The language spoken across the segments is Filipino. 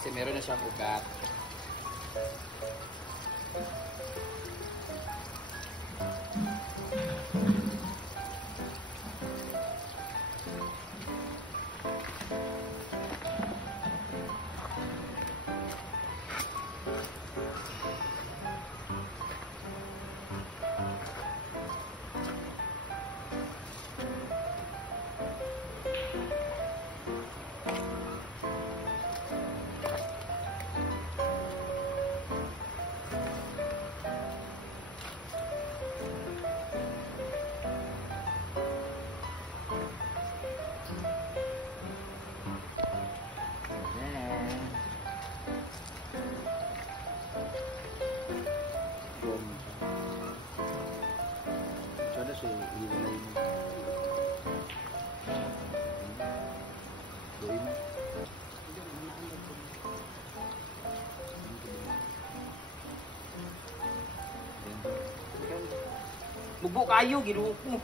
kasi meron na siyang ugat. So, iwalay mo. Gawin mo. Bubo kayo, ginuok mo.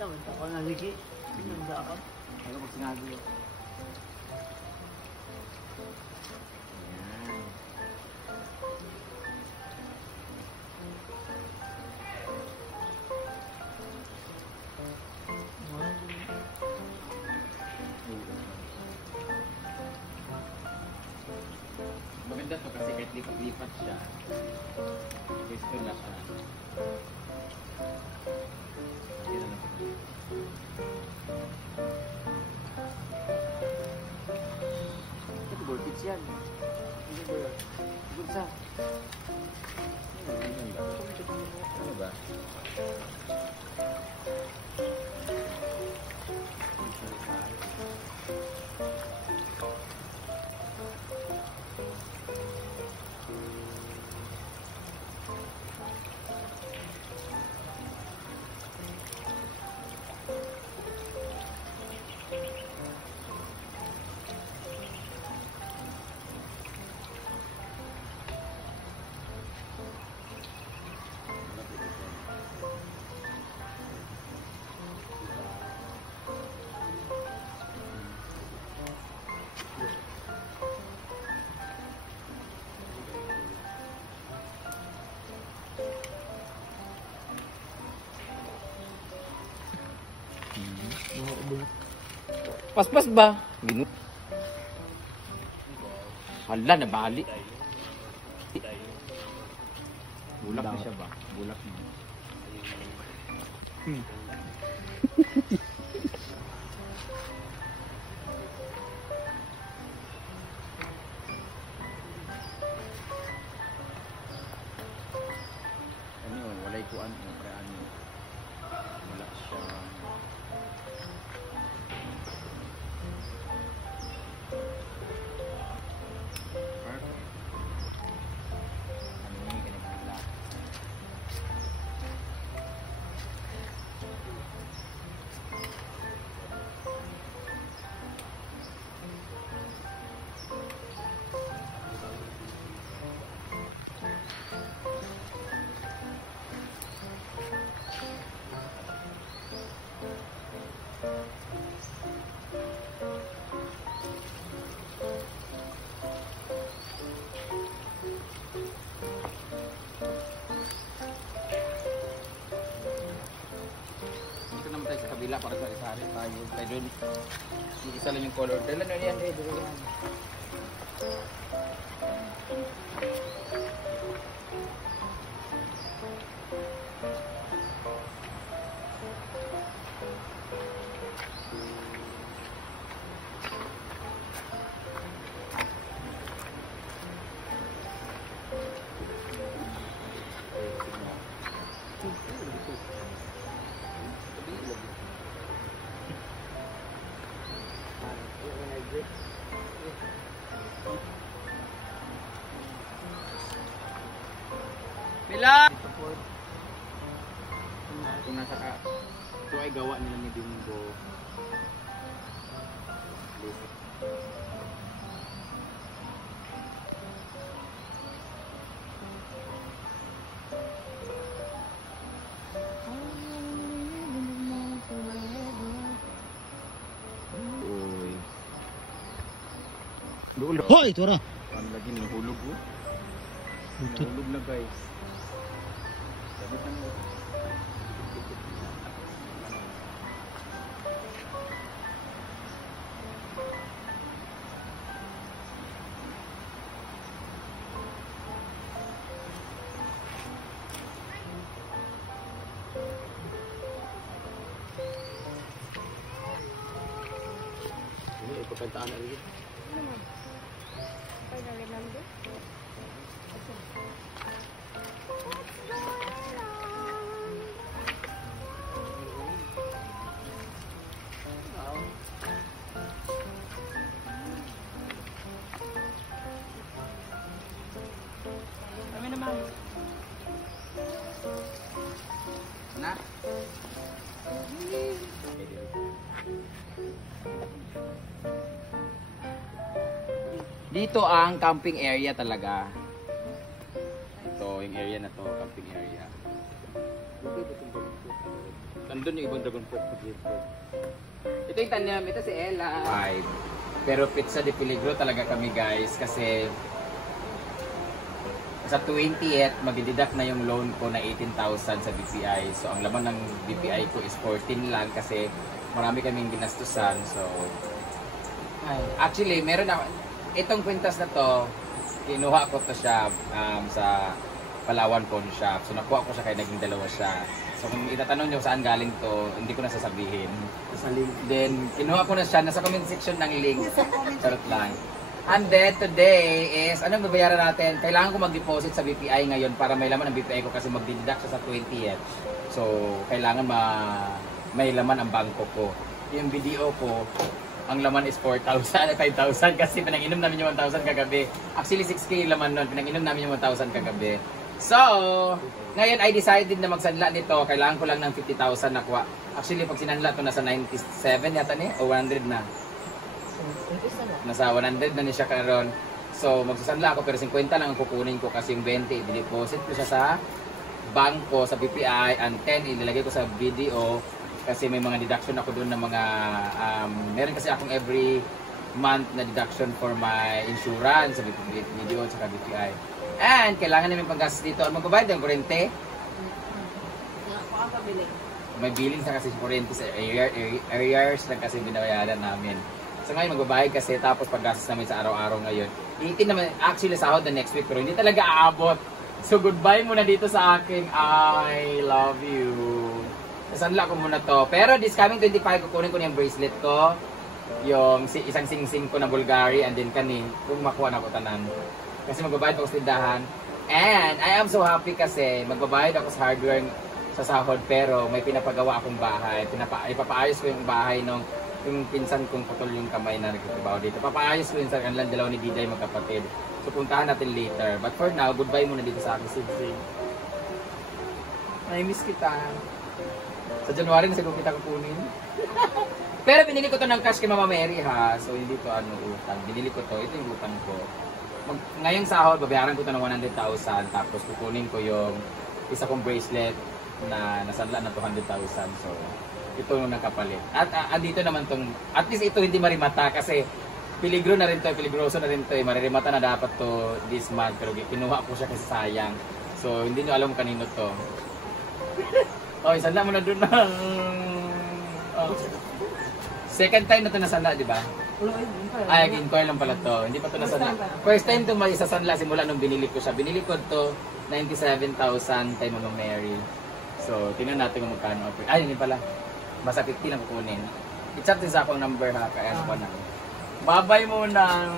Tama, ako naligi. Pinagdaan. Ano pag sinabi mo? Maganda to kasi kahit lipat-lipat siya. Gusto na siya. Ito voltage yan. Bulsa. Ano ba? Paspas ba? Ginut. Hala, nabali. Bulak na siya ba? Bulak na. Ano yun? Walay kuan. Wala siya. Kabila para sa isari tayo. Tayo doon. Isa lang yung color. Dala na yan. Dala yan. Bila! Kung nasa ka, ito ay gawa nila ni Bingo. Hoy, ito na. Lagi nahulog oh. Nahulog na guys. Sabi ka na. Ini ipagkantaan na rin. I don't remember. Kami naman. Na? Dito ang camping area talaga. Ito, yung area na to, camping area. Nandun yung ibang dragon fruit sa dito. Ito yung tanyam, ito si Ella. 5. Pero pizza de peligro talaga kami guys kasi sa 20th, magdideduct na yung loan ko na 18,000 sa BPI. So, ang laman ng BPI ko is 14 lang kasi marami kaming ginastusan. So, actually, meron ako, itong kwintas na to, kinuha ko to siya sa Palawan Pawn Shop. So, nakuha ko siya kaya naging dalawa siya. So, kung itatanong nyo saan galing to, hindi ko na sasabihin. Sa link. Then, kinuha ko na siya. Nasa comment section ng link. Charot lang. And then, today is, anong babayaran natin? Kailangan ko mag-deposit sa BPI ngayon para may laman ang BPI ko kasi mag-deduct siya sa 20th. So, kailangan may laman ang bangko ko. Yung video ko, ang laman is 4,000, 5,000 kasi pinang-inom namin yung 1,000 kagabi. Actually, 6K laman nun. Pinang-inom namin yung 1,000 kagabi. So, ngayon I decided na magsanla nito. Kailangan ko lang ng 50,000 nakuha. Actually, pag sinanla ito, nasa 97 yata ni o 100 na. Nasa 100 na ni siya karon. So, magsasanla ako pero 50 lang ang kukunin ko kasi yung 20 i-deposit ko siya sa bangko, sa BPI, and 10 ilalagay ko sa BDO kasi may mga deduction ako doon ng mga meron kasi akong every month na deduction for my insurance sa BDO at sa BPI. And kailangan namin panggastos dito. Magbabayad ng kurente. May billing sa kasi kurente sa arrears lang kasi binabayaran namin. So ngayon magbabayad kasi tapos paggastos namin sa araw-araw ngayon. Iitin naman actually sahod na next week pero hindi talaga aabot. So goodbye muna dito sa aking I love you. Nasanla ko muna to. Pero this coming 25 kukunin ko na yung bracelet ko. Yung isang sing-sing ko na Bulgari and then kani kung makuha na ko tanan. Kasi magbabayad ako sa tindahan. And I am so happy kasi magbabayad ako sa hardware sa sahod pero may pinapagawa akong bahay. Ipapaayos ko yung bahay nung yung pinsan kong putol yung kamay na nagtatrabaho dito. Papaayos ko yun sa kanilang dalawa ni Diday magkapatid. So puntahan natin later. But for now, goodbye muna dito sa aking Sigsig. I miss kita. Sa January na siguro kita kukunin. Pero binili ko to ng cash kay Mama Mary ha. So hindi to utang. Binili ko to. Ito yung utang ko. Ngayong sahod, babayaran ko to ng 100,000. Tapos kukunin ko yung isa kong bracelet na nasadla na 200,000. So ito yung nakapalit. At andito naman tong, at least ito hindi marimata kasi peligro na rin to, peligroso na rin to. Maririmata na dapat to this month. Pero kinuha ko siya kasi sayang. So hindi nyo alam kanino to. Oh, isanda mo na doon ng... Oh. Second time na ito nasanla, di ba? Ay, inquire lang pala to. Hindi pa ito nasanla. First time ito may isasanla simula nung binili ko siya. Binili ko ito 97,000 kay Mama Mary. So, tingnan natin kung magkano. Ay, hindi pala. Basta 50 lang kukunin. I-chat din sa akong number ha, kaya pa na. Babay mo ng...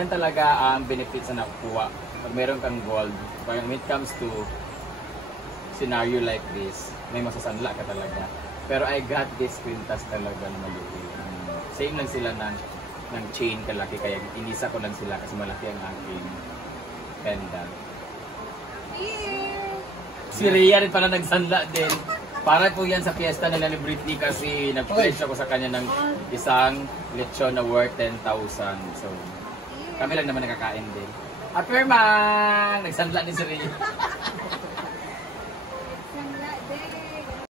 Yan talaga ang benefits na nakukuha. Pag meron kang gold, when it comes to scenario like this, may masasanla ka talaga. Pero I got this quintas talaga na maliit. Same lang sila ng chain kalaki, kaya inisa ko lang sila kasi malaki ang aking pendant. Si Rhea rin pala nagsanla din. Para po yan sa fiesta nila ni Britney kasi nag-pledge ako sa kanya ng isang lechon na worth 10,000. So, kami lang naman nakakain din. At Perman! Nagsanla din si Rhea.